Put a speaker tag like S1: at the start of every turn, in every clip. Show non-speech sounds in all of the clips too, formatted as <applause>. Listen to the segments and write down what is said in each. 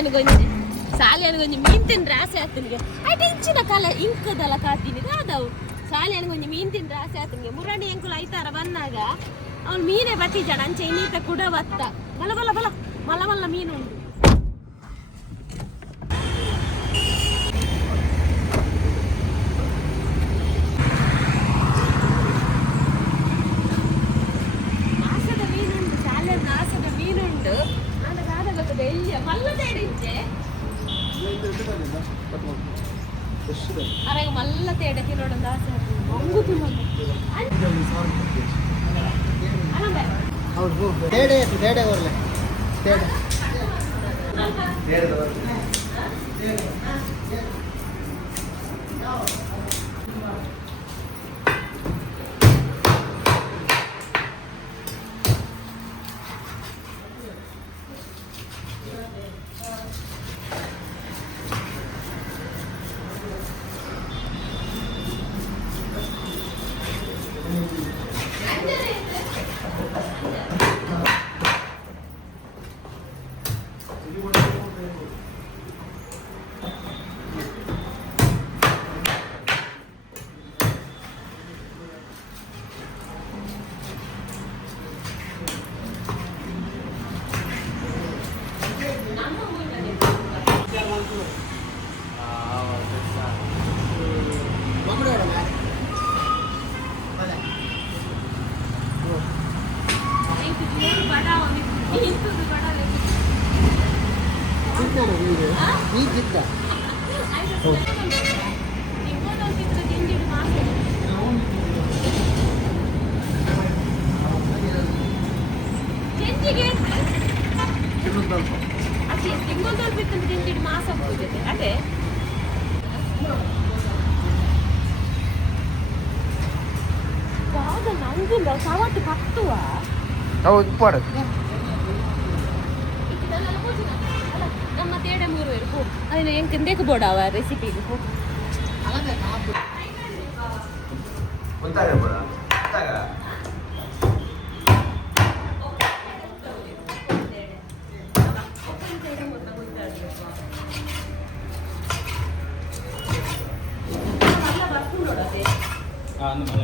S1: ಸಾಲಿಯನ್ಗೊಂಜಿ ಅನ್ಕೊಂಡಿ ಮೀನ್ ತಿಂದ್ರೆ ಆಸೆ ಆತನಿಗೆ ಅಟ್ ಇಂಚಿನ ಕಾಲ, ಇಂಕದಲ್ಲ ಕಾತೀನಿ ಅದಾವು ಅನ್ಕೊಂಡಿ ಮೀನ್ ತಿಂದ್ರೆ ಆಸೆ ಆತನಿಗೆ ಮುರಾಣಿ ಅಂಕುಲ ಐತಾರ ಬಂದಾಗ, ಅವ್ನು ಮೀನೇ ಬಟ್ಟಿದ್ದಾಳ ಅಂಚೆ ಇನ್ನೀತ ಕೂಡ ಬತ್ತ ಬಲ ಬಲ ಬಲ ಮಲ ಮಲ್ಲ ಮೀನು ಉಂಟು
S2: Dedo. Dedo. Dedo. ನೀರು ತಿಂದ
S1: ಅದೇ? ಕಾದ ನಂಗುಂಡ ಸವತ್ತು ಕತ್ತುವ
S2: ಹೌದು ಉಪ್ಪಾಡು
S1: ನಮ್ಮ ತೇಡೆ ಮೂರು ಇರ್ಕೋ ಅದನ್ನ
S2: ಏನು ತಿಂದೇಕು ಬೋಡ ಅವ ರೆಸಿಪಿಗೆ ಆ
S1: ನಮ್ಮ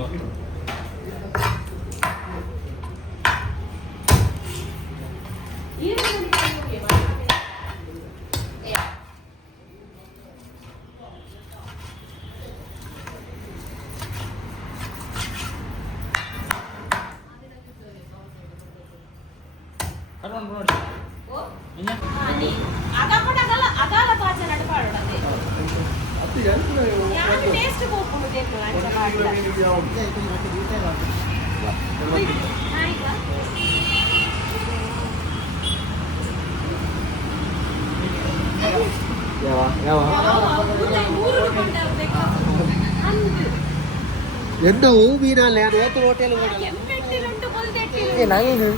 S1: என்ன ஊவினா நேரத்து ஹோட்டலுக்கு நாங்கள்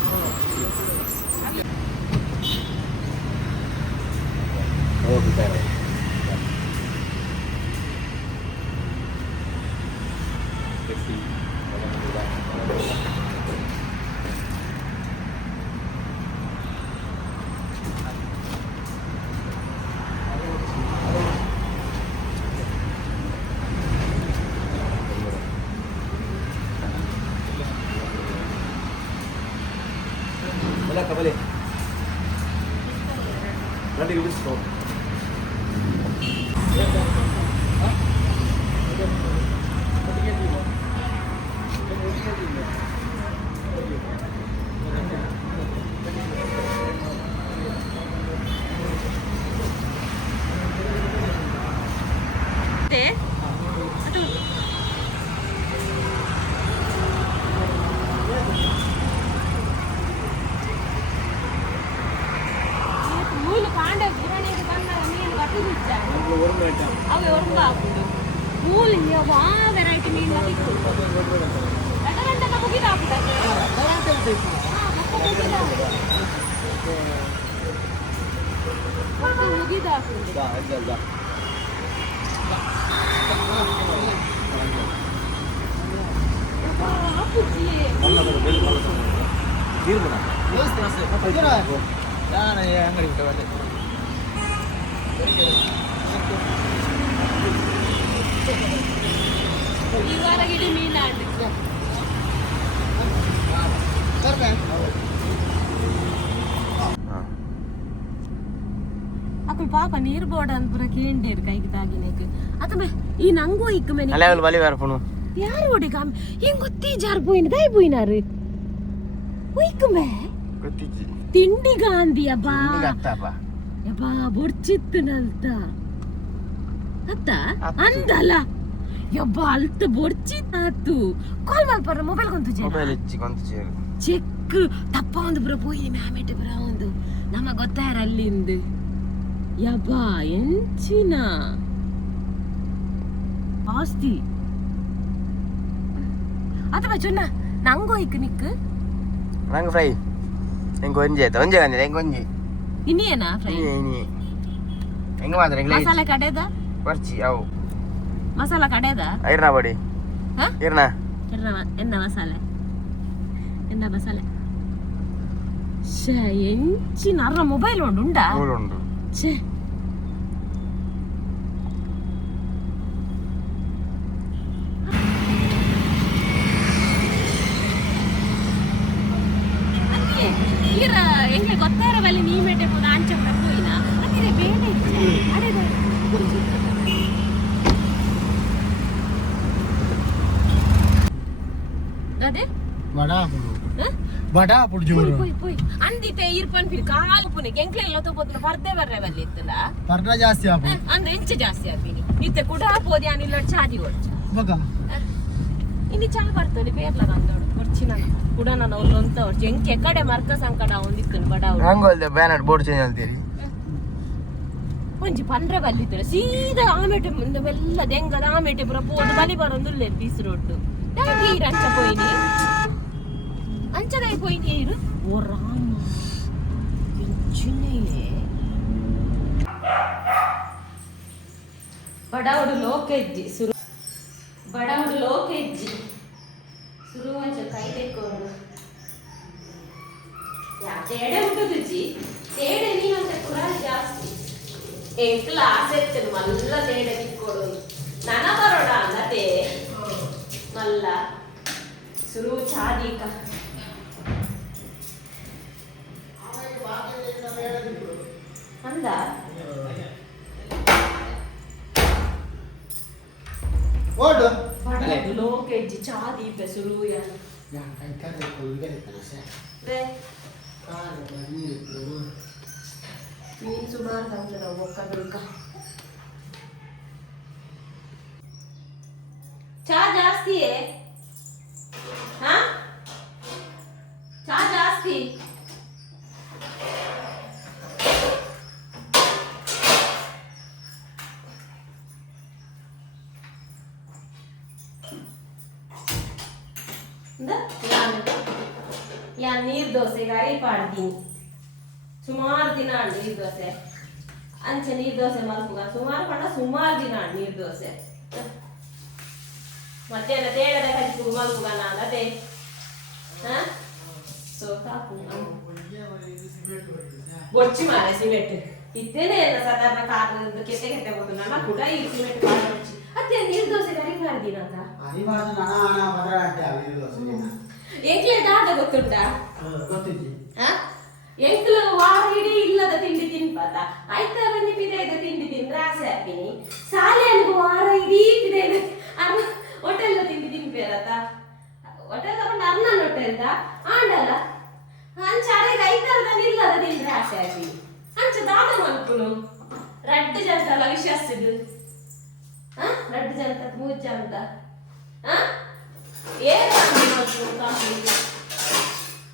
S1: ಅವೆ ಒರ್ಗ ಹಾಕುದು ಮೂಲು ಯವಾ ವೆರೈಟಿ ಮೀನು ಸಿಕ್ಕು ಗಂಟೆ ಮುಗಿದ ಮುಗಿದ ಹಾಕುದು ಹಾಕುಜಿ
S2: ನೀರು
S3: ನಾನು ಅಂಗಡಿ ಬಿಟ್ಟು ಬಂದೆ
S1: ಈ ವಾರ ಗಿಡಿ ಮೀನಾಡು ಅಕ್ಕಳು ಪಾಪ ನೀರು ಬೋರ್ಡ್ ಅಂತ ಪೂರ ಕೇಂಡೇರು ಕೈಗೆ ತಾಗಿನೇಕ್ ಅಥವಾ ಈ ನಂಗೂ ಇಕ್ಕ ಮೇಲೆ
S3: ಅಲ್ಲ ಅವಳು ಬಲಿ ಬರ್ಪುನು
S1: ಯಾರು ಓಡಿ ಕಾಮ್ ಹಿಂಗ್ ಗೊತ್ತಿ ಜಾರ್ ಪೋಯಿನ ದೈ ಪೋಯಿನಾರು ಉಯ್ಕುಮೆ
S3: ಗೊತ್ತಿಜ್ಜಿ
S1: ತಿಂಡಿ ಗಾಂಧಿ ಅಬ್ಬಾ
S3: ಅತ್ತಪ್ಪ
S1: ಯಬ್ಬಾ ಬೊಡ್ಚಿತ್ತನಲ್ತ ಅತ್ತ. ಅಂದಲ್ಲ? ಯಬ್ಬ ಅಲ್ತ ಬೊಡ್ಚಿತ್ತಾತು ಕಾಲ್ ಮಲ್ಪರ ಮೊಬೈಲ್ ಕೊಂತು
S3: ಮೊಬೈಲ್ ಇಚ್ಚಿ ಕೊಂತ ಜೇ
S1: ಚೆಕ್ ತಪ್ಪ ಒಂದು ಬರ ಪೋಯಿ ಮ್ಯಾಮೆಟ್ ಬರ ಒಂದು. ನಮ ಗೊತ್ತಾರ ಅಲ್ಲಿಂದ? ಯಬ್ಬ ಎಂಚಿನ? ಆಸ್ತಿ. ಅಥವಾ ಚುನ್ನ ನಂಗೋ ಇಕ್ ನಿಕ್
S3: ನಂಗ ಫ್ರೈ ಹೆಂಗೆ ಒಂಜಿ ಆಯ್ತು? ಒಂಜಿ ಬಂದಿದೆ ಹೆಂಗೆ ಒಂಜಿ?
S1: ಇನ್ನೇನಾ ಫ್ರೈ
S3: ಇನಿ ಇನಿ ಹೆಂಗೆ ಮಾತ್ರ
S1: ಮಸಾಲೆ ಕಡೆದ?
S3: ಬರ್ಚಿ ಅವು
S1: ಮಸಾಲ ಕಡೆದ
S3: ಐರ್ನ ಬಡಿ
S1: ಹಾ?
S3: ಇರ್ನ
S1: ಎನ್ನ ಎನ್ನ ಮಸಾಲೆ ಎನ್ನ ಮಸಾಲೆ ಛೇ ಎಂಚಿನ ಅರ್ರ ಮೊಬೈಲ್ ಉಂಡು ಉಂಡಾ
S3: ಮೂರು ಉಂಟು
S1: ಛೇ ಬಡ
S2: ಹಾಪುಡು ಜೋರು.
S1: ಪೋಯ್ ಪೋಯ್ ಅಂದಿತೆ ಇರ್ಪನ್ ಫಿರ್ ಕಾಲು ಪುನೆ. ಕೆಂಕ್ಲೆಲ್ಲ ತಗೋದ್ರ ಪರ್ದೆ ಬರ್ರೆ ಬಲ್ಲಿ ಇತ್ತಲ್ಲ?
S2: ಪರ್ಣ ಜಾಸ್ತಿ ಹಾಪು
S1: ಅಂದ್ರೆ ಇಂಚೆ ಜಾಸ್ತಿ ಆಗ್ತೀನಿ ಇತ್ತೆ ಕೂಡ ಪೋದಿ ಅನಿಲ್ಲ ಚಾದಿ ಹೊಡ್ಚ
S2: ಬಗ
S1: ಇಲ್ಲಿ ಚಾ ಬರ್ತದೆ ಬೇರ್ಲ ಬಂದೋಡು ಹೊರ್ಚಿನ ಕೂಡ ನಾನು ಅವ್ರು ಹೊಡ್ಚಿ ಎಂಕೆ ಕಡೆ ಮರ್ಕ ಸಂಕಟ ಒಂದಿತ್ತು ಬಡ ಅವ್ರು.
S3: ಹಂಗೆ ಹೊಲ್ದೆ ಬ್ಯಾನರ್ ಬೋರ್ಡ್ ಚೇಂಜ್ ಅಂತೀರಿ
S1: ಒಂಜಿ ಪಂಡ್ರೆ ಬಲ್ಲಿದ್ದಾರೆ ಸೀದಾ ಆಮೆಟೆ ಮುಂದೆ ಮೆಲ್ಲ ದೆಂಗದ ಆಮೆಟೆ ಪೂರ ಪೋದು. ಬಲಿ ಬರೊಂದುಲ್ಲೆ ಪೀಸ್ ರೊಡ್ಡು. ಯಾಕೆ ಈರು ಅಂಚ ಪೋಯಿನಿ ಅಂಚದಾಯಿ ಪೋಯಿನಿ ಈರು ಓ ರಾಮ ಎಂಚಿನೇ ಬಡವಡು ಲೋಕೆಜ್ಜಿ ಸುರು ಬಡವಡು ಲೋಕೆಜ್ಜಿ ಸುರು ಅಂಚ ಕೈ ತೆಕ್ಕೊಂಡು ಯಾ ತೇಡೆ ಹುಟ್ಟುದುಜ್ಜಿ ತೇಡೆ ನೀನಂತ ಕುರಾಲ್ ಜಾಸ್ತಿ ಎಂಕ್ಲ ಆಸೆ ಇರ್ತೇನೆ ಮಲ್ಲ ತೇಡೆ ತಿಕ್ಕೊಡು ನನ ಬರೋಡ ಅಲ್ಲದೆ ಮಲ್ಲ ಸುರು ಚಾದೀಕ ನೀನ್ ಸುಮಾರು ಬಂದ ಒಕ್ಕ ಬಿಡ್ಕ ಚಾ ಜಾಸ್ತಿಯೇ ಹಾ ಚಾ ಜಾಸ್ತಿ ಯಾನ್ ನೀರ್ ದೋಸೆಗೆ ಅರಿ ಪಾಡ್ತೀನಿ ಸುಮಾರು ದಿನ ಅಂಡ್ ದೋಸೆ ಅಂಚೆ ನೀರ್ ದೋಸೆ ಮಲ್ಪುಗ. ಸುಮಾರು ಪಂಡ ಸುಮಾರು ದಿನ ಅಂಡ್ ನೀರ್ ದೋಸೆ ಮಧ್ಯಾಹ್ನ ತೇಗದ ಕಲಿಪು ಮಲ್ಪುಗ ನಾನು ಅದೇ. ಹಾ? ಸೊ ಸಾಕು. ಬೊಚ್ಚಿ ಮಾರೆ ಸಿಮೆಂಟ್. ಇತ್ತೇನೆ ಎಲ್ಲ ಸಾಧಾರಣ ಕಾರದ ಕೆತ್ತೆ ಕೆತ್ತೆ ಗೊತ್ತು ನನ್ನ ಕೂಡ ಈ ಸಿಮೆಂಟ್ ಅತ್ತೆ ಬೊಚ್ಚಿ. ಅದೇ ನೀರ್ ದೋಸೆ ಕರಿ ಮಾಡಿದೀನ ಅಂತ?
S2: ಅರಿವಾದ ನನ ಹಣ ಬರ ಅಡ್ಡೆ
S1: ದಾದ ಗೊತ್ತುಂಟಾ? ಎಂಕ್ಲು ವಾರ ಇಡೀ ಇಲ್ಲದ ತಿಂಡಿ ತಿನ್ಪಾತ ಆಯ್ತಾರ ನಿಪಿದೈದ ತಿಂಡಿ ತಿಂದ್ರೆ ಆಸೆ ಹಾಕ್ತೀನಿ ಸಾಲೆ ಅನ್ಗು ವಾರ ಇಡೀ ಪಿದೈದ ಹೋಟೆಲ್ ತಿಂಡಿ ತಿನ್ಪೇರತ ಹೋಟೆಲ್ ತಗೊಂಡು ಅರ್ನನ್ ಹೋಟೆಲ್ದ ಆಂಡಲ್ಲ ಅಂಚ ಅರೆಗೆ ಐತಾರದ ಇಲ್ಲದ ತಿಂದ್ರೆ ಆಸೆ ಹಾಕ್ತೀನಿ ಅಂಚ ದಾದ ಮಲ್ಪುನು ರಡ್ಡು ಜಂತಲ್ಲ ವಿಶ್ವಾಸಿದ್ದು ಆ ರಡ್ಡು ಜಂತ ಮೂಜ ಅಂತ ಆ ಏನ್ ಮಲ್ಪುನು ಕಾಫಿ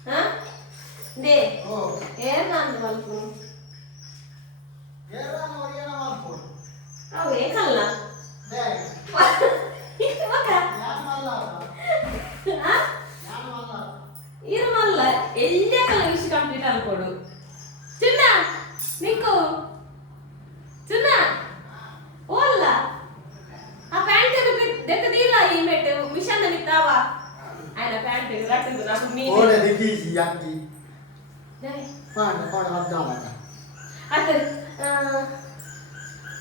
S2: డే
S1: ఏర్ నాన్న మలుపు?
S2: అవు ఏ కల్ల?
S1: ఇరమల్ల. ఎల్లే
S2: కల
S1: విషయం
S2: కంప్లీట్ అనుకోడు.
S1: చిన్నా
S2: నీకు. చిన్నా.
S1: ఓల్లా ఆ ప్యాంట్ దగ్గర తీరా ఈ మెట్టు. మిషన్ అని తావా? ಆ ದೆಕ್ಕದಿಲ್ಲ ಈ ಮೆಟ್ಟು ಮಿಷನ್ ನಿಂತಾವ ಆಯ್ನ ಪ್ಯಾಂಟ್ ರಟ್ಟಿದ್ದು నాకు ಮೀನು
S2: ಓಡೆ ದಿಗಿಸಿ ಯಾಕಿ ಪಾಡ ಪಾಡ ಹದ್ದಾಳಕ
S1: ಅದ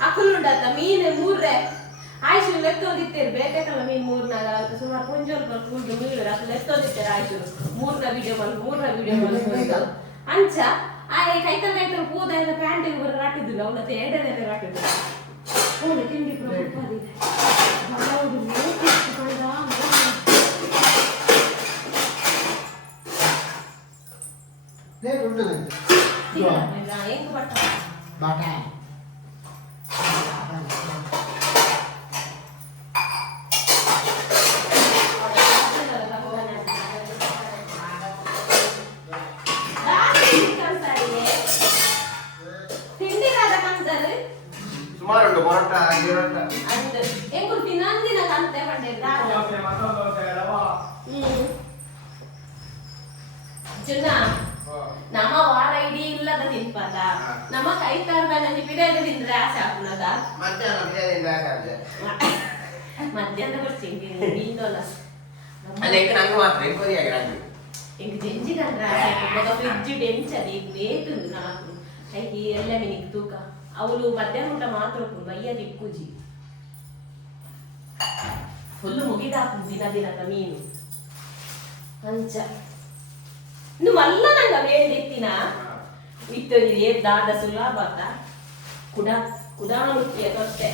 S1: ಅಕ್ಕಲುಂಡತ್ತ ಮೀನು ಮೂರ್ರೆ. ಆಯ್ಸು ಬೇಕಲ್ಲ ಮೀನ್ ಮೂರ್ನಾಗ ಸುಮಾರು ಬರ್ತು ಮೀನು ಆಯ್ಸು ಮೂರ್ನ ವಿಡಿಯೋ ಮಾಡಿ ಮೂರ್ನ ವಿಡಿಯೋ ಮಾಡಿ ಅಂಚ ಆಯ್ ಕೈತಲ್ ಕೈತಲ್ ಕೂದ ಪ್ಯಾಂಟಿಗೆ ಬರ ರಾಟಿದ್ದಿಲ್ಲ ರಾಟಿದ್ದಿಲ್ಲ. ಅವನು ತಿಂಡಿ ಕೂಡ నే రెండు బాటా ಇಲ್ಲದ ತಿನ್ಪಾದ ನಮ್ಮ ಕೈ ತರದ ನನಗೆ ಬಿಡೋದು ತಿಂದ್ರೆ ಆಸೆ ಆಗ್ನದ
S3: ಮಧ್ಯಾಹ್ನ ಬಿರಿಯಾನಿ ಆಸೆ
S1: ಮಧ್ಯಾಹ್ನ ಬರ್ತೀನಿ ನಿಂದೋಲ್ಲ
S3: ಅಲ್ಲ ಈಗ ನಂಗೆ ಮಾತ್ರ ಹೆಂಗ್ ಕೊರಿಯಾಗಿ ನಂಗೆ
S1: ఇంక జంజి కంటే ఒక ఫ్రిడ్జ్ డెంచ్ అది వేతుంది నాకు అయితే ಎಲ್ಲ ಮಿನಿಕ್ ತೂಕ ಅವಳು ಮಧ್ಯಾಹ್ನ ಊಟ ಮಾತ್ರ ಬಯ್ಯ ದಿಕ್ಕುಜಿ ಫುಲ್ ಮುಗಿದಾಕು ದಿನ ದಿನದ ಮೀನು ಅಂಚ నువ్వు మళ్ళా నాకు వేడి ఎత్తిన Vittorie dada sulla bata. Kuda kuda mutiya totte.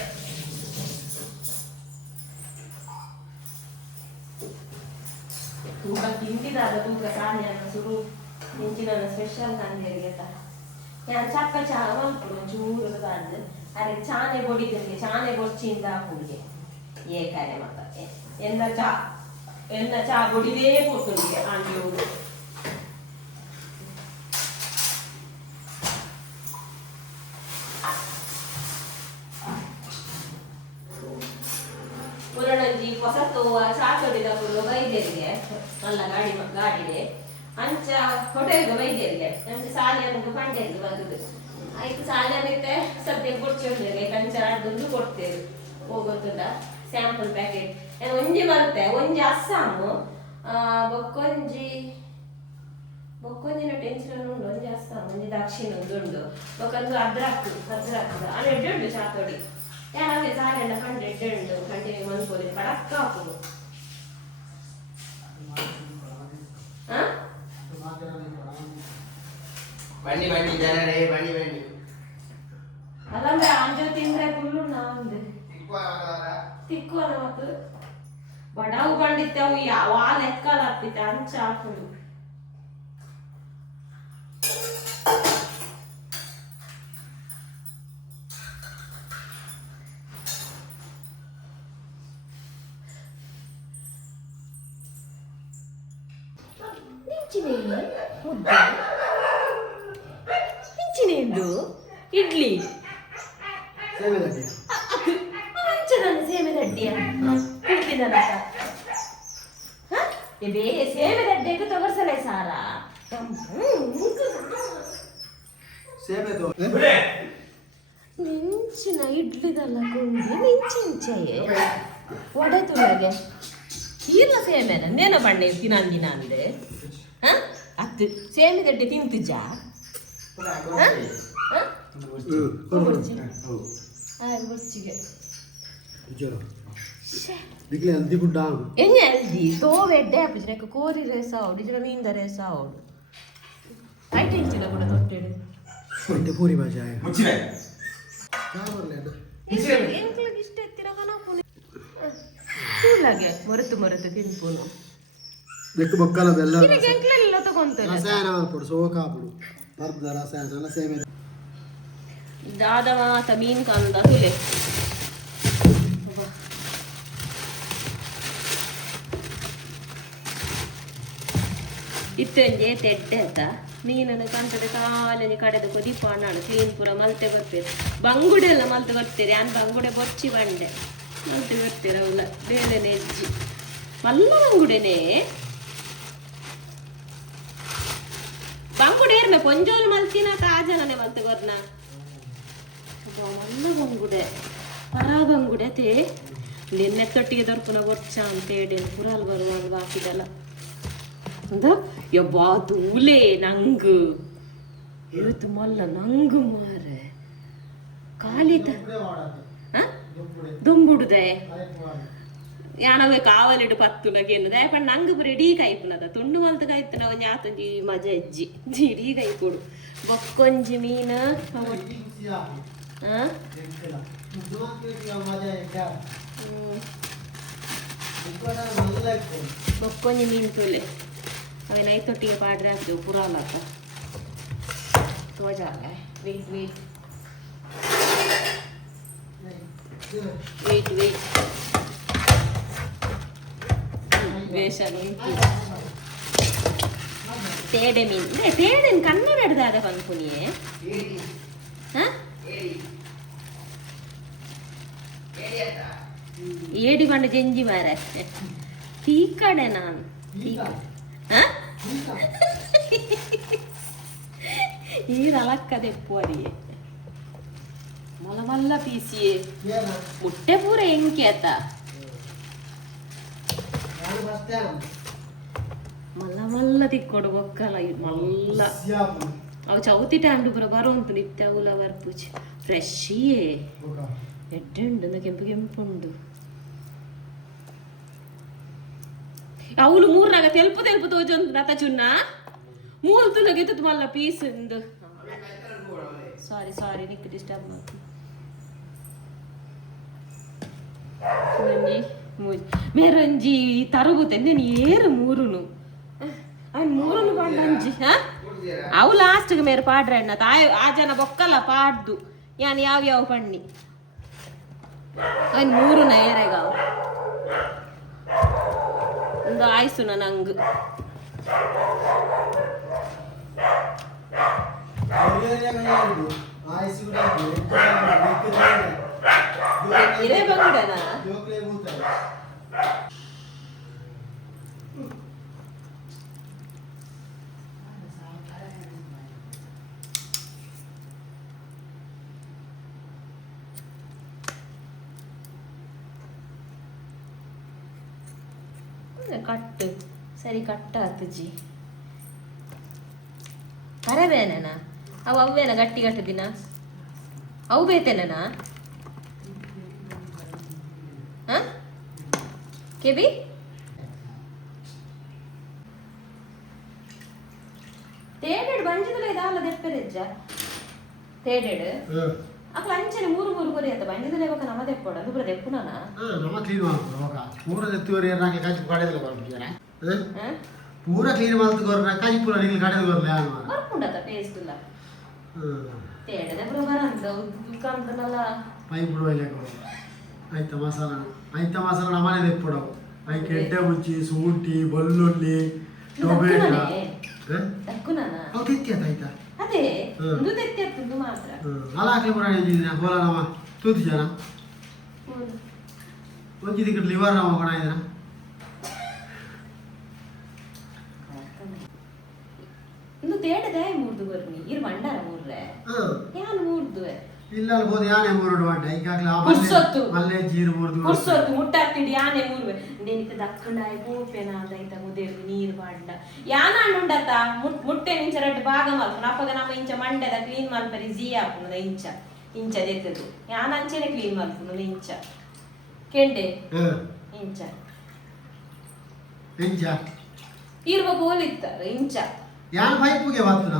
S1: ತೂಕ ತಿಂದಿದಾದ ತೂಕ ಕಾಣಿ ಅನ್ನ ಸುರು ಇಂಚಿನ ಸ್ಪೆಷಲ್ ತಂದೆ ಅಂತ ഞാൻ ചപ്പച്ചാവും ചൂറ് തണ്ട് അരെ ചാന പൊടി തന്നെ ചാന പൊടിച്ചിന്താ കൂടി ഏ കാര്യം എന്താ ചാ എന്നാ ചാ പൊടിവേ പൊട്ടുണ്ടേ ಅಲ್ಲ, ಗಾಡಿ ಗಾಡಿ ಗಾಡಿಗೆ ಅಂಚ ಹೋಟೆಲ್ಗೆ ವೈದ್ಯರಿಗೆ ಅಂಚ ಸಾಲಿಯನ್ಗೆ ಪಂಡ್ಯರಿಗೆ ಬಂದದ್ದು. ಆಯ್ತು ಸಾಲಿಯನ್ನಿತ್ತೆ ಸದ್ಯ ಕೊಡ್ಚೊಂಡಿಗೆ ಕಂಚರ ಅಡ್ಡೊಂದು ಕೊಡ್ತೇವೆ. ಹೋಗೋತದ ಸ್ಯಾಂಪಲ್ ಪ್ಯಾಕೆಟ್ ಒಂಜಿ ಬರುತ್ತೆ. ಒಂಜಿ ಅಸ್ಸಾಮು. ಬೊಕ್ಕೊಂಜಿ, ಬೊಕ್ಕೊಂಜಿನ ಟೆನ್ಷನ್ ಉಂಡು. ಒಂಜಿ ಅಸ್ಸಾಂ ಒಂಜಿ ದಕ್ಷಿಣ ಒಂದು ಉಂಡು. ಬೊಕ್ಕೊಂದು ಅದ್ರಾಕ್ ಅದ್ರಾಕ್. ಅಲ್ಲಿ ಎಡ್ಡೆ ಉಂಡು ಚಾತೋಡಿ. ಯಾರಾದ್ರೆ ಸಾಲೆಲ್ಲ ಕಂಡು ಎಡ್ಡೆ ಉಂಡು. ಕಂಟಿನ್ಯೂ ಮನ್ಕೋಲಿ ಪಡಕ್ಕ ಹಾಕುದು ಹಾ
S3: ಬನ್ನಿ ಬನ್ನಿ ಜನರೇ ಬನ್ನಿ ಬನ್ನಿ.
S1: ಅಲ್ಲಂದ್ರೆ ಅಂಜು ತಿಂದ್ರೆ ಫುಲ್ಲು ನಾಂದು ತಿಕ್ಕು ಮತ್ತು ಬಡವು ಬಂಡಿತ್ತವು ಯಾವ ಲೆಕ್ಕ ಆಗ್ತಿತ್ತು ಅಂಚ ತಿಂತಿಜ್ಜ ಬರ್ಚಿಗೆ
S2: ದಿಗ್ಲೆ ಹಲ್ದಿ ಗುಡ್ಡ
S1: ಎಂಗೆ ತೋ ವೆಡ್ಡೆ ಹಾಪಿದ್ರೆ ಕೋರಿ ರೇಸ ಅವಡು ಇದ್ರ ನೀಂದ ರೇಸ ಅವಡು ಐಟ ಇಂಚಿನ ಕೂಡ ತೊಟ್ಟೆಡು
S2: ಹೊಟ್ಟೆ ಪೂರಿ ಭಾಷೆ
S3: ಮುಚ್ಚಿದೆ.
S1: ಎಂಕ್ಲಗೆ ಇಷ್ಟ ಮೊರೆತು ಮೊರೆತು ತಿನ್ಪುನು.
S2: ಬೆಕ್ಕು ಬೊಕ್ಕಲ ಬೆಲ್ಲ
S1: ಎಂಕ್ಲೆಲ್ಲ ತಗೊಂತಾರೆ
S2: ರಸಾಯನ ಮಾಡ್ಕೊಡು ಸೋಕಾಪುಡು ಪರ್ದ ರಸಾಯನ ಎಲ್ಲ ಸೇವೆ
S1: ದಾದವಾತ ಮೀನ್ ಕಂದ ತುಲೆ. ಇತ್ತಂಜೆ ತೆಡ್ಡೆ ಆತ ಮೀನನ್ನು ಕಂತದ ಕಾಲನಿ ಕಡೆದ ಕೊದಿಪ್ಪ ಅಣ್ಣಾಡು ಕ್ಲೀನ್ ಪೂರ ಮಲ್ತೆ ಬರ್ತೀರಿ ಬಂಗುಡೆ ಎಲ್ಲ ಮಲ್ತೆ ಬರ್ತೀರಿ ಅನ್ ಬಂಗುಡೆ ಬೊಚ್ಚಿ ಬಂಡೆ. ಮಲ್ತೆ ಬರ್ತೀರ ಅವಲ್ಲ ಬೇಳೆನೆ ನೆಜ್ಜಿ ಮಲ್ಲ ಬಂಗುಡೆನೇ? ಮಾಡಿಲ್ಲ ಪಂಜೋಲ್ ಮಲ್ತಿನ ತಾಜಾನೆ ಮತ್ತೆ ಗೊರ್ನ ಒಂದು ಬಂಗುಡೆ, ಪರ ಬಂಗುಡೆ ತೇ. ನಿನ್ನೆ ತೊಟ್ಟಿಗೆ ದರ್ಪುನ ಗೊಚ್ಚ ಅಂತ ಹೇಳಿ ಪುರಲ್ ಬರುವಾಗ ಹಾಕಿದಲ್ಲ ಅಂದ್ರೆ ಯಬ್ಬ ತೂಲೆ ನಂಗ್. ಇವತ್ತು ಮಲ್ಲ ನಂಗು ಮಾರೆ. ಕಾಲಿತ ದುಂಬುಡ್ದೆ. ಯಾಣವೇ ಕಾವಲಿಟ್ಟು ಪತ್ತುನಗೆ ಎನ್ನು ದಾಯಪಂಡ ನಂಗೆ ಬರೀ ಡೀ ಕಾಯ್ಪುನದ ತುಂಡು ಮಲ್ತು ಕಾಯ್ತನವ ಜಾತೊಂಜಿ ಮಜ ಅಜ್ಜಿ ಜಿ ಡೀ ಕಾಯ್ಕೊಡು ಬೊಕ್ಕೊಂಜಿ ಮೀನು ಬೊಕ್ಕೊಂಜಿ ಮೀನು ತೊಲೆ ಅವೆ ನೈ ತೊಟ್ಟಿಗೆ ಪಾಡ್ರೆ ಹಾಕ್ತೇವೆ ಪುರಾಲಕ ತೋಜಾಲ ವೇಟ್ ವೇಟ್ ವೇಟ್ ವೇಟ್ ತೇಡೆ ಮೀನು ಅಂದ್ರೆ ತೇಡೆನ್ ಕನ್ನಡ ಹಿಡ್ದಾದ ಪಂಪುನಿಯೇ ಹ ಏಡಿ ಬಂಡ ಜಂಜಿ ಮಾರ ಈ ಕಡೆ ನಾನು ಈ ಕಡೆ. ಹ? ಈ ರಲಕ್ಕದೆ ಪೋರಿಯೇ ಮಲ್ಲ ಮಲ್ಲ ಪೀಸಿಯೇ ಮುಟ್ಟೆ ಪೂರ ಎಂಕೆ మళ్ళా మళ్ళా తిక్కోడు ఒక్కల మళ్ళా. అవి చదువుతాండు ప్రభారం ఉంటుంది ఇత్తాగుల వరకు ఫ్రెష్ ఎడ్డండు నాకు ఎంపు ఎంపుండు అవులు మూర్నాగ తెలుపు తెలుపు తోజొందు నత చున్నా మూలుతున్న గెత్తు మళ్ళీ పీస్ ఉంది సారీ సారీ నీకు డిస్టర్బ్ అవుతుంది. ಸಾರಿ ನಿಕ್ ಡಿಸ್ಟರ್ಬ್ ಮಾಡ್ತೀನಿ ಒಂಜಿ ಮೂಜಿ ಮೇರೊಂಜಿ ತರಬುತ್ತೆ ನೀನು ಏರು ಮೂರುನು ಅವ್ನು ಮೂರುನು ಪಂಡಂಜಿ ಹಾ ಅವು ಲಾಸ್ಟ್ಗೆ ಮೇರೆ ಪಾಡ್ರೆ ಅಣ್ಣ ತಾಯ ಆ ಜನ ಬೊಕ್ಕಲ್ಲ ಪಾಡ್ದು ಯಾನ್ ಯಾವ ಯಾವ ಪಣ್ಣಿ ಅವ್ನು ಮೂರುನ ಏರೆಗ ಅವು ಒಂದು ಆಯ್ಸುನ ನಂಗ್ ಇರೇ ಬಂಗುಡನ ಸರಿ ಕಟ್ಟಾತು ಜಿ. ಕರಬೇನ ಅವು ಅವೇನ ಗಟ್ಟಿ ಗಟ್ಟಿ ದಿನ? ಅವು ಬೇತೇನ ಕೆಬಿ? ತೇಡೆಡ್ ಬಂಜಿದಲ್ಲ ಇದಾಲ ದೆಪ್ಪೆದೆಜ್ಜ ತೇಡೆಡ್? ಅಕ್ಕ ಅಂಚನೆ ಮೂರು ಮೂರು ಕೊರಿ ಅಂತ ಬಂಜಿದಲ್ಲ ಇವಾಗ ನಮ್ಮ ದೆಪ್ಪೋಡ ಅದು ಬರ ದೆಪ್ಪುನನ
S2: ನಮ್ಮ ಕ್ಲೀನ್ ಪೂರ ಎತ್ತುವರಿ ನಾಕೆ ಕಾಜಿ ಕಾಡೆದಲ್ಲ ಪೂರ ಕ್ಲೀನ್ ಮಾಡ್ತು ಗೊರ್ನ ಕೈ ಪೂರ ನಿಗಲ್ ಕಡೆ ಗೊರ್ಲ ಯಾರು ಮಾರ
S1: ಬರ್ಪುಂಡತ ಟೇಸ್ಟ್ ಇಲ್ಲ ಹ್ಮ್. ಬರ ಬರಂತ ಕಂತನಲ್ಲ
S2: ಪೈ ಬಿಡುವ ಇಲ್ಲ ಆಯ್ತ ಮಸಾಲ ಆಯ್ತ ಮಸಾಲ ನಮ್ಮನೆ ತೆಪ್ಪಡವು ಆಯ್ ಕೆಡ್ಡೆ ಮುಚ್ಚಿ ಸೂಟಿ ಬೆಳ್ಳುಳ್ಳಿ ಟೊಮೆಟೊ. ಅವು ತೆತ್ತಿ ಆಯ್ತಾ
S1: ಅದೇ
S2: ಹ್ಮ್.
S1: ಒಂದು ತೆತ್ತಿ ಹತ್ತುಂದು ಮಾತ್ರ.
S2: ಅಲ್ಲ ಹಾಕಿ ಪುರ ಹೋಲ ನಮ್ಮ ತೂತಿ ಜನ
S1: ಹ್ಮ್.
S2: ಒಂಜಿ ದಿಕ್ಕ ಲಿವರ್ ನಾವು ಇದನ್ನ.
S1: ಇನ್ನು ತೇಡದೆ ಮೂರ್ದು ಬರ್ನಿ ಇರ್ ಬಂಡಾರ ಮೂರ್ರೆ. ಯಾನ್ ಮೂರ್ದು?
S2: ಇಲ್ಲ ಅಲ್ಬೋದು ಯಾನೇ ಮೂರು ಬಂಡ ಈಗಾಗಲೇ. ಮಲ್ಲೆ ಮಲ್ಲೆ ಜೀರು ಮೂರ್ದು
S1: ಕುರ್ಸೋತು ಮುಟ್ಟಾಕ್ತಿಡಿ ಯಾನೆ ಮೂರ್ವೆ. ನೆನಿತ ದಕ್ಕಂಡಾಯ ಪೂಪೆನ ದೈತ ಮುದೇವಿ ನೀರು ಬಾಂಡ. ಯಾನ ಮುಟ್ಟೆ ಇಂಚ ರಡ್ಡು ಭಾಗ ಮಲ್ಪನ ಅಪ್ಪಗ ನಮ್ಮ ಇಂಚ ಮಂಡ್ಯದ ಕ್ಲೀನ್ ಮಲ್ಪರಿ ಜೀ ಹಾಪುನದ ಇಂಚ. ಇಂಚ ದೆತ್ತದು. ಯಾನ ಅಂಚೆನೆ ಕ್ಲೀನ್ ಮಲ್ಪುನದ ಇಂಚ? ಕೆಂಡೆ? ಇಂಚ.
S2: ಎಂಚ
S1: ಇರುವ ಬೋಲಿತ್ತಾರೆ ಇಂಚ.
S2: ಯಾನ್ ಪೈಪ್ಗೆ ಬರ್ತದ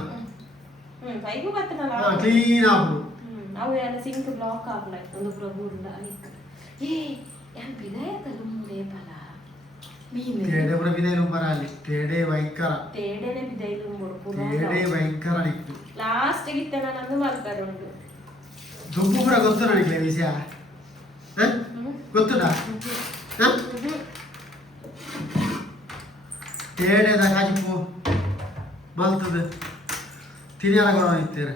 S1: ಹ್ಮ್ ಪೈಪು ಬತ್ತನಲ್ಲ
S2: ಹಾಂ ಕ್ಲೀನ್ ಆಗ್ಬಿಡು
S1: ಹ್ಮ್ ಅವು ಎಲ್ಲ ಸಿಂಕ್ ಬ್ಲಾಕ್ ಆಗ್ಲಾಯ್ ಒಂದು ಪ್ರಭು ಉಂಡ ಅಲಿಕ್ ಏ ಯಾನ್ ಬಿದಾಯತಲು ಮುಂದೆ ಪಲ ಮೀನು
S2: ತೇಡೆ ಪುರ ಬಿದೇನು ಬರಲಿ ತೇಡೆ ಭಯಂಕರ
S1: ತೇಡೆನೆ ಬಿದೈಲು
S2: ತೇಡೆ ಭಯಂಕರ ನಿಕ್ಕು
S1: ಲಾಸ್ಟ್ ಗಿತ್ತ ನಂದು ಮಲ್ಪದ ಉಂಡು
S2: ದುಬ್ಬು ಪುರ ಗೊತ್ತು ನನಗೆ ವಿಷಯ ಹಾಂ ಗೊತ್ತುಡಾ ಹಾಂ ತೇಡೆದ ಕಾಜಿಪು ಇತ್ತೀರಿ.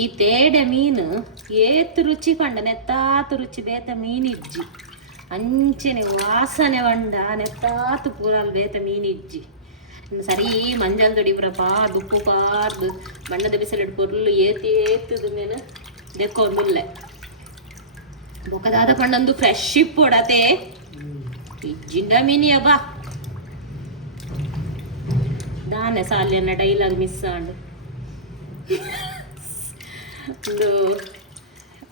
S1: ಈ ತೇಡೆ ಮೀನು ಏತು ರುಚಿ ಕಂಡ ನೆತ್ತಾತು ರುಚಿ ಬೇತ ಮೀನಿಜ್ಜಿ. ಅಂಚೆನೆ ವಾಸನೆ ಬಂಡ ನೆತ್ತಾತು ಪೂರಲ್ ಬೇತ ಮೀನಿಜ್ಜಿ. ಸರಿ ಮಂಜಲ್ ಪುರ ಪಾರ್ದು ಉಪ್ಪು ಪಾರ್ದು ಬಣ್ಣದ ಬಿಸಿಲಿಡ್ ಪೊರ್ಲು ಏತಿ ಏತುದು ಮೀನು ದೆಕ್ಕೊಂದುಲ್ಲೆ. ಬೊಕ್ಕದಾದ ಪಂಡಂದು ಫ್ರೆಶ್ ಇಪ್ಪೊಡತೆ ಇಜ್ಜಿಂಡ ಮೀನಿಯ ಬಾ ದಾನೆ ಸಾಲ್ಯನ್ನ ಡೈಲಾಗ್ ಮಿಸ್ ಆಂಡು. ಒಂದು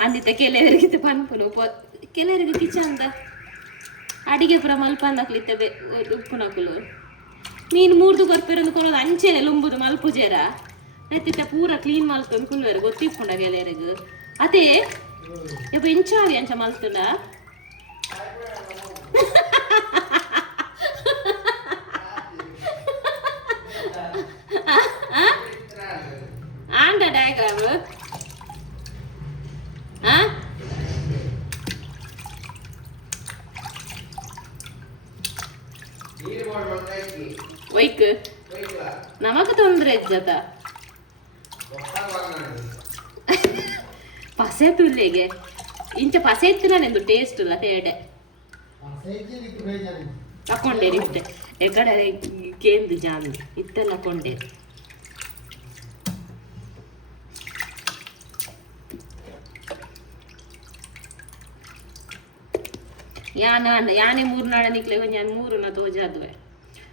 S1: ಅಂದಿತ್ತ ಕೆಲವರಿಗೆ ಪನ್ಪುನು ಕೆಲವರಿಗೆ ಕಿಚಂದ ಅಡಿಗೆ ಪುರ ಮಲ್ಪಂದಕ್ಲಿತ್ತ ಉಪ್ಪುನಕುಲು ಮೀನು ಮೂರ್ದು ಬರ್ಪೆರೊಂದು ಕೊನೋದು ಅಂಚೆನೆ ಲುಂಬುದು ಮಲ್ಪುಜೆರ ನೆತ್ತಿತ್ತ ಪೂರ ಕ್ಲೀನ್ ಮಲ್ತೊಂದು ಕುಲ್ವೇರು ಗೊತ್ತಿಪ್ಪುಂಡ ಗೆಳೆಯರಿಗೆ ಅದೇ ಇಪ್ಪ ಇಂಚಾವಿ ಅಂಚ ಮಲ್ತುಂಡ ಆಂಡ ಡಯಾಗ್ರಾಮ್ ಆ ಒಯ್ಕ್ ನಮಗ ತೊಂದ್ರೆ ಇಜ್ಜತ <laughs> ಪಸೆ ತುಲ್ಲಿಗೆ ಇಂಚ ಪಸೆ ಇತ್ತಿನೆಂದು ಟೇಸ್ಟ್ ಇಲ್ಲ, ತೇಡೆ. ತಕೊಂಡೇರಿ ಇತ್ತೆ ಎಕಡೆ ಕೇಂದು ಜಾನು ಇತ್ತೆಲ್ಲ ಕೊಂಡೇರಿ ಯಾನ ಯಾನೆ ಮೂರು ನಾಳೆ ನಿಕ್ಲೆ ഞാൻ ಮೂರುನ ತೋಜಾದುವೆ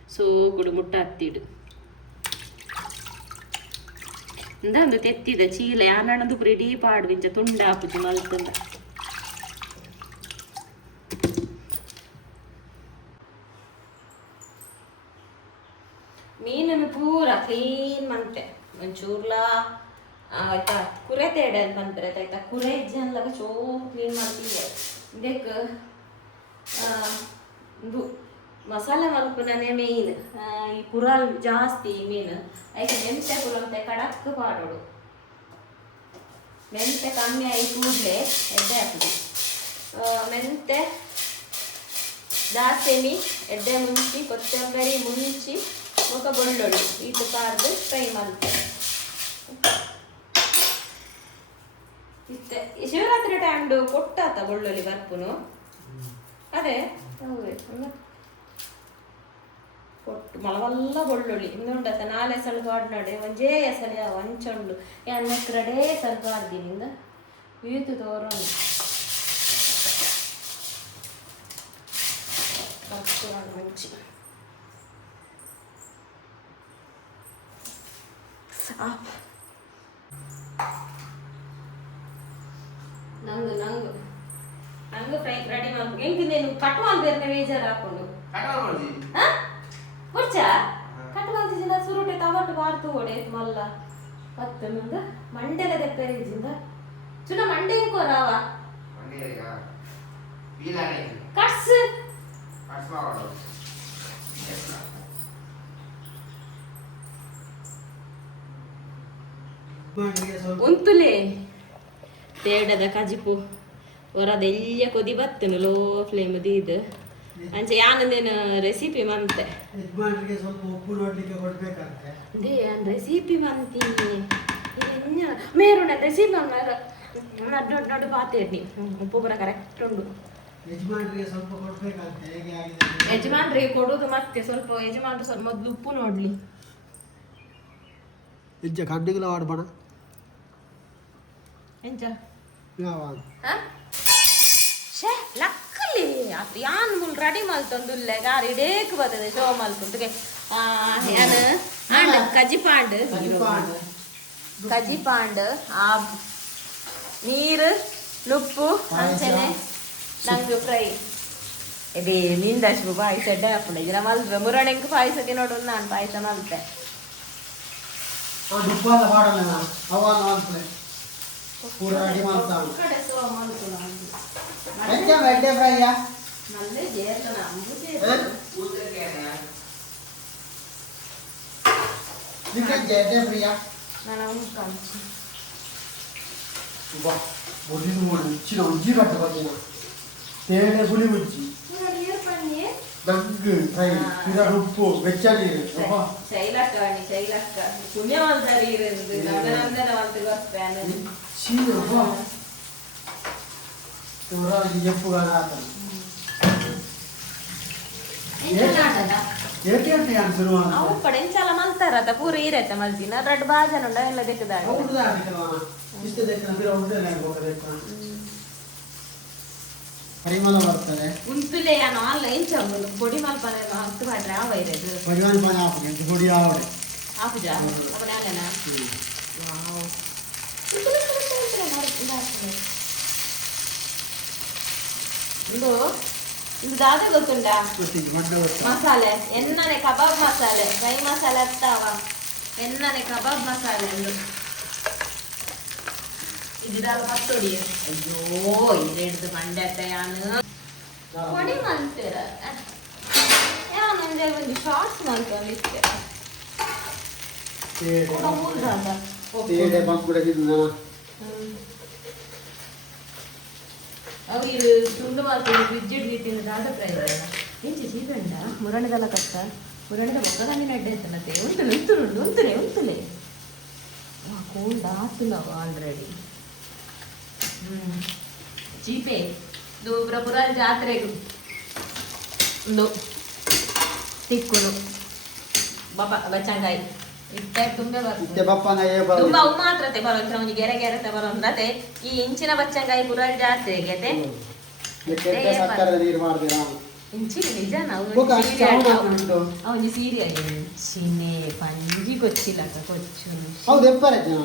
S1: ಸೋ ಕೊಡು ಮುಟ್ಟ ಹತ್ತಿಡು. ಇಂದಂದು ತೆತ್ತಿದ, ಚೀಲ. ಯಾನಣ್ಣದು ಪ್ರಿಡಿ ಪಾಡು ಇಂಚ ತುಂಡ ಮಲ್ತಂದ ಮೀನನ್ನು ಪೂರ ಕ್ಲೀನ್ ಮಂತೆ ಒಂಚೂರ್ಲ ಆಯ್ತಾ? ಕುರೆ ತೇಡೆ ಅಂತ ಅಂತಾರೆ ಆಯ್ತಾ? ಕುರೆ ಇಜ್ಜನ್ಲಾಗ ಚೋ ಕ್ಲೀನ್ ಮಾಡ್ತೀವಿ. ಇದಕ್ಕೆ ಇದು ಮಸಾಲೆ ಮಲ್ಪನೇ ಮೇನ್ ಈ ಕುರಲ್ ಜಾಸ್ತಿ ಮೀನ್ ಆಯ್ತು? ಮೆಂತೆ ಕುರಂತೆ ಕಡಕ್ ಪಾಡೋಡು ಮೆಂತೆ ಕಮ್ಮಿ ಆಗಿ ಕೂಡಲೇ ಎಡ್ಡೆ ಹಾಕಿದೆ ಮೆಂತೆ ಮೆಂತೆ ಮೀ ಎಡ್ಡೆ ಮುಂಚಿ, ಕೊತ್ತಂಬರಿ ಮುಂಚಿ, ಮುಖ ಬೆಳ್ಳುಳ್ಳಿ, ಇದು ಕಾರ್ದು ಫ್ರೈ ಮಾಡ್ತಾರೆ ಇತ್ತೆ. ಶಿವರಾತ್ರಿ ಟೈಮ್ಡು ಕೊಟ್ಟಾತ ಬೆಳ್ಳುಳ್ಳಿ ಬರ್ಪುನು. ಅದೇ ಕೊಟ್ಟು ಮಲವಲ್ಲ ನಾಲ್ ಇನ್ನೊಂಡಸ ನಾಳೆ ಸಲ್ಗಾಡ್ ನಡೆ ಒಂಜೇ ಸಲ ಒಂಚೊಂಡು. ಎನ್ನಕ್ರಡೇ ಸಲ್ಗಾಡ್ದಿನಿಂದ ಈತು ತೋರೋಣ ಮಂಚಿ. ಆಪ್ ನಂಗು ನಂಗು ನಂಗು ಫ್ರೈ ರೆಡಿ ಮಾಡ್ಬೇಕು. ಹೆಂಗೆ ನೀನು? ಕಟ್ ಮಾಡ್ಬೇಕು ಬೇಜಾರು ಹಾಕೊಂಡು ಹಾ? ಕೊಡ್ಚ ಕಟ್ ಮಾಡ್ತಿದ್ದ ಸುರುಟೆ ತಗೊಂಡು ಬಾರ್ತು ಓಡೆ ಮಲ್ಲ. ಮತ್ತೆ ಮುಂದ ಮಂಡೆಲ ದೆಪ್ಪರಿಜಿಂದ ಚುನ ಮಂಡೆ ಕೋರಾವ ಕಟ್ಸ್. ಉಂತುಲೆ. ತೇಡದ ಕಜಿಪು. ಹೊರದ ಎಲ್ಲ ಕೊದಿ ಬತ್ತೇನು ಲೋ ಫ್ಲೇಮ್ ಇದು. ಅಂಚೆ ಯಾನಂದೇನು ರೆಸಿಪಿ ಮಂತೆ.
S2: ಯಜಮಾನರಿಗೆ ಸ್ವಲ್ಪ ಉಪ್ಪು ನೋಡ್ಲಿಕ್ಕೆ ಕೊಡ್ಬೇಕಂತೆ.
S1: ದೇ ರೆಸಿಪಿ ಮಂತೀನಿ ಮೇರುಣ ರೆಸಿಪಿ ನಡು ನಡು ಪಾತೇರ್ನಿ ಉಪ್ಪು ಬರ ಕರೆಕ್ಟ್ ಉಂಡು
S2: ಯಜಮಾನರಿಗೆ ಸ್ವಲ್ಪ ಕೊಡ್ಬೇಕಂತೆ ಹೇಗೆ ಆಗಿದೆ
S1: ಯಜಮಾನ್ರಿಗೆ ಕೊಡುದು ಮತ್ತೆ ಸ್ವಲ್ಪ ಯಜಮಾನ್ರು ಸ್ವಲ್ಪ ಮೊದ್ಲು ಉಪ್ಪು ನೋಡ್ಲಿ.
S2: ಇಜ್ಜ ಕಡ್ಡಿಗಳ ಆಡ್ಬಣ
S1: ಎಂಚ.
S2: ಯಾವ
S1: ಶೇ ಲಕ್ಕಲಿ ಅದು ಯಾನ್ ಮುಲ್ ರೆಡಿ ಮಲ್ತೊಂದುಲ್ಲೆ ಗಾರಿ ಡೇಕ್ ಬರ್ತದೆ ಶೋ ಮಲ್ತುಂಟಿಗೆ ಯಾನ್ ಆಂಡ್ ಕಜಿಪಾಂಡ್ ಕಜಿಪಾಂಡ್ ಆ ನೀರು ನುಪ್ಪು ಅಂಚನೆ ನಂಗೆ ಫ್ರೈ ಎಬೇ ನಿಂದಷ್ಟು ಪಾಯಸ ಹಾಕೊಂಡು ಇದ್ರ ಮಲ್ಪೆ ಮುರಡೆಂಕ್ ಪಾಯಸಕ್ಕೆ ನೋಡು ನಾನು ಪಾಯಸ ಮಲ್ಪೆ
S2: ದುಬ್ಬಾದ ಮಾಡಲ್ಲ ಅವಾಗ ಮಾಡ್ತಾರೆ కూరగాడి మాంసం మెచ్చ మెడ్డ ఫ్రైయా ఇంకా జయదే ఫ్రీయా బొడ్డి మూడు ఇచ్చిన ఉజ్జి పట్టుకొచ్చిన తేనె గుడి ఉజ్జి
S1: దగ్గు ఫ్రై ఇదా ఉప్పు వెచ్చని శైలక్క శైలక్క
S2: పుణ్యవంతరి చీరో ఎవరో చెప్పు కదా అతను ಏಟಿ ಅನ್ಸಿರುವ
S1: ಅವು ಪಡೆನ್ ಚಾಲ ಮಾಡ್ತಾರ ಅದ ಪೂರ ಇರತ್ತೆ ಮಲ್ಜಿನ ರಡ್ ಬಾಜನ ಉಂಡ ಎಲ್ಲ ದಿಕ್ಕದಾಗ
S2: ಇಷ್ಟು ದಿಕ್ಕಿನ ಬಿರ ಪರಿಮಳ ಬರ್ತದೆ
S1: ಉಂಪಿಲೆ ನಾನು ಆನ್ಲೈನ್ ಚಂಬಲು ಪೊಡಿ ಮಲ್ಪನೆ ಹತ್ತು ಮಾಡ್ರೆ ಆವ ಇರೋದು
S2: ಪೊಡಿ ಮಲ್ಪನೆ ಆಪು ಪೊಡಿ ಆವಡೆ
S1: ಆಪುಜಾ ಅಪ್ಪನೇ ಅಲ್ಲನಾ ವಾವ್ ಇದು ಇದು ದಾದ ಗೊತ್ತುಂಟಾ
S2: ಮತ್ತೆ ಇದು ಮಡ್ಡ ಒತ್ತ
S1: ಮಸಾಲೆ ಎನ್ನನೆ ಕಬಾಬ್ ಮಸಾಲೆ ಫ್ರೈ ಮಸಾಲೆ ಅತ್ತಾವ ಎನ್ನನೆ ಕಬಾಬ್ ಮಸಾಲೆ ಉಂಡು ಇದಿದಾಗ ಪತ್ತೊಡಿ ಅಯ್ಯೋ ಇದೇಡ್ದು ಮಂಡ್ಯತ್ತೆ ಯಾನು ಕೊಡಿ ಮಲ್ತೀರ ಯಾನಂದ್ರೆ ಒಂದು ಶಾರ್ಟ್ಸ್ ಮಲ್ಕೊಂಡಿರ್ತೀರ
S2: ತೇಡೆ ಬಂದ್ಬಿಡೋದಿದ್ದು
S1: ಅವು ಇದು ತುಂಡು ಮಾಡ್ಕೊಂಡು ಫ್ರಿಜ್ ಇಟ್ಟಿನ ದಾದ ಪ್ರಯೋಗ ಇಂಚಿ ಚೀಪಂಡ ಮುರಣದಲ್ಲ ಕಷ್ಟ. ಮುರಣದ ಮೊಕ್ಕದಾನಿ ನಡ್ಡೆ ಉಂಟು ಉಂಟುಲೆ ಉಂತುರುಂಡು ಉಂತುಲೆ ಉಂತುಲೆ ಕೋಲ್ಡ್ ಆತು ನಾವು ಆಲ್ರೆಡಿ ಹ್ಮ್. ಜೀಪೆ, ಇದು ಪುರ ಜಾತ್ರೆಗೂ. ತಿಕ್ಕುನು. ಬಾಬಾ ಬಚ್ಚಂಗಾಯಿ ಇಟ್ಟೆ ತುಂಬೆ ಬರ್ತದೆ.
S2: ಇತ್ತೆ ಬಪ್ಪನ ಏ
S1: ತುಂಬ ಅವು ಮಾತ್ರ ಬರೋಂತ್ರ ಒಂದು ಗೆರೆ ಗೆರೆ ಬರೋಂದ್ರತೆ ಈ ಇಂಚಿನ ಬಚ್ಚಂಗಾಯಿ te
S2: ಕೆಟ್ಟ ಸಕ್ಕರೆ ನೀರು ಮಾಡಿದೆ ನಾವು.
S1: ಇಂಚಿನ ನಿಜ ನಾವು
S2: ಬೊಕ್ಕ ಸೌಂಡ್ ಉಂಟು
S1: ಅವನು ಸೀರಿಯಲ್ ಇಂಚಿನೇ ಪಂಜಿ ಗೊತ್ತಿಲ್ಲ ಕೊಚ್ಚು
S2: ಹೌದು ಎಪ್ಪರ ಜನ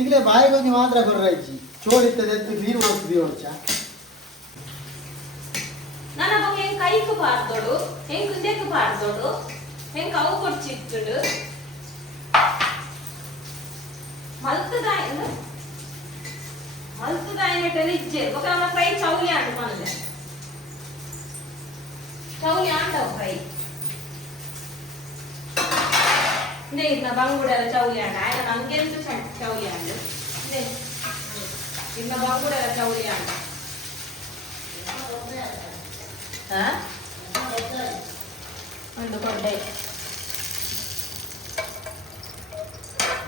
S2: ಈಗಲೇ ಬಾಯಿಗೊಂದು ಮಾತ್ರ ಬರ್ರಾಯ್ಚಿ ಚೋರಿತ್ತದ ಎತ್ತು ನೀರು ಮಾಡ್ತಿದ್ವಿ ಹೊಡ್ಚ
S1: ನನ್ನ ಬಗ್ಗೆ ಹೆಂಗ್ ಕೈಕು ಪಾಡ್ದೋಡು ಹೆಂಗ್ ಕುಂದೆಕು ಪಾಡ್ದೋಡು ಹೆಂಗ್ ಅವು ಕೊಡ್ಚಿತ್ತುಡು വലുത്തതായത് వలుతుందాయనట్టని ఇచ్చారు ఒక ఫ్రై చౌలి అంటుకోండి చౌలి అంటావు ఫ్రై ఇదే ఇంత బంగుడల చౌలి అంట ఆయన నంకెంత చౌలి అంట ఇదే ఇంత బంగుడల చౌలి అంట అండు కొడ్డాయి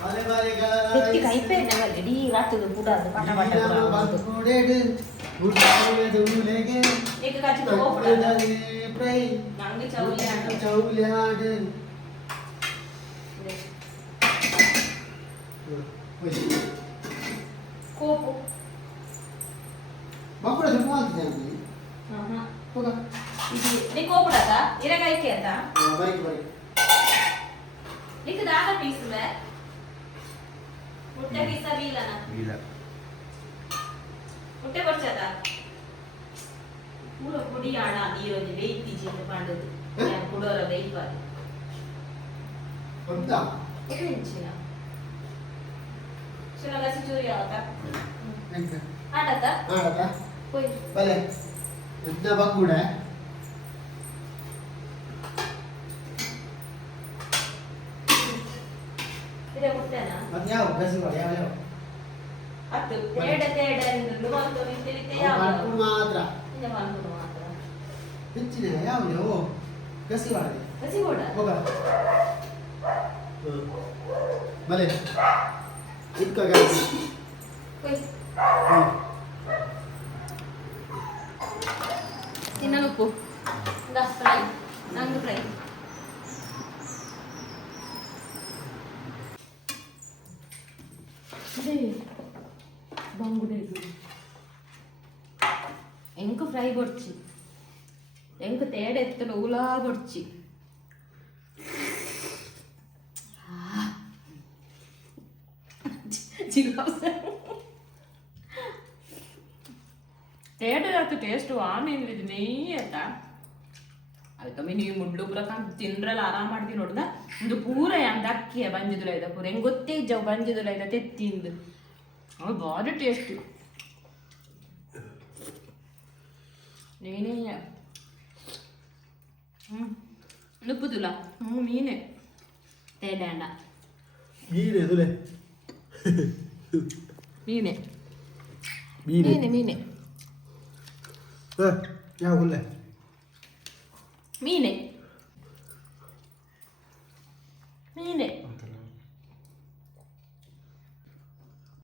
S2: వ్యక్తికి అయిపోయింది రెడీ
S1: రాత్రులు
S2: కూడా
S1: పట్ట కోపు బాగుండా చెప్పాలి నీకు
S2: కోపుడాదా ఇరగైకి
S1: ఎంత నీకు దాదా పీసులే ಮುಟ್ಟೆ ಪೀಸ ಬೀಲನ
S3: ಇಲ್ಲ
S1: ಮುಟ್ಟೆ ಬರ್ಚದ ಪೂರ ಪುಡಿ ಆಡ ನೀರೊಂದು ಬೇಯ್ತಿ ಜಿಂದ ಪಾಂಡದು ಕುಡೋರ ಬೇಯ್ಪಾರಿ
S2: ಅಂತ
S1: ಹೆಚ್ಚಿನ ಸುನಗಸಿ ಚೂರಿ ಆವತ್ತ
S2: ಎಂತ
S1: ಆಡತ್ತ
S2: ಮಾಡತ್ತ
S1: ಹೋಯ್
S2: ಬಲೆ ಎಂತ ಬಗ್ಗುಡ
S1: ಇದೆ ಮುಟ್ಟೆನಾ
S2: ಮತ್ತೆ ಯಾವ ಗಸಿ ಮಾಡಿ ಯಾವ ಯಾವ
S1: ಹತ್ತು ತೇಡ ತೇಡ ಎಂದು ಬಂತು ನಿಂತಿರಿತೆ
S2: ಅವು
S1: ಯಾವ
S2: ಮಾಡ್ಕೊಂಡು ಮಾತ್ರ
S1: ಹಿಂದೆ ಮಾಡ್ಕೊಂಡು ಮಾತ್ರ
S2: ಹೆಚ್ಚಿನ ಯಾವ ಯಾವ ಗಸಿ ಮಾಡಿ
S1: ಹಸಿ ಕೂಡ
S2: ಹೋಗ ಬಲೆ ಇಟ್ಕ ಗಸಿ
S1: ಹೋಯ್
S2: ಹ್ಮ್.
S1: ತಿನ್ನನುಪ್ಪು ಇಂದ ಫ್ರೈ ನಂದು ಫ್ರೈ మంచిది బంగుడేడు ఎంకు ఫ్రై కొడిచి ఎంకు తేడ ఎత్తులు ఊలా కొడిచి తేడ టేస్ట్ ఆమె నెయ్యి అట్ట ಇದು ನೆಯ್ಯಿ ಆಯ್ತಾ ಅದಕ್ಕೆ ನೀವು ಮುಡ್ಲು ಪೂರ ತಿನ್ರಲ್ಲ ಆರಾಮ್ ಮಾಡ್ತೀನಿ ನೋಡ್ದ ಇದು ಪೂರ ಅಂತ ಅಕ್ಕಿಯ ಬಂಜಿದುಲ ಇದೆ ಪೂರ ಹೆಂಗ್ ಗೊತ್ತೇ ಇಜ್ಜವು ಬಂಜಿದುಲ ಇದೆ ತೆತ್ತಿಂದು ಅದು ಭಾರಿ ಟೇಸ್ಟ್ ನೀನೇ ಹ್ಮ್ ನುಪ್ಪುದುಲ ಹ್ಞೂ ಮೀನೆ ತೇಡೆ ಅಂಡ
S2: ಮೀನೆ ತುಲೆ
S1: ಮೀನೆ
S2: ಮೀನೆ
S1: ಮೀನೆ മീൻ. മീൻ.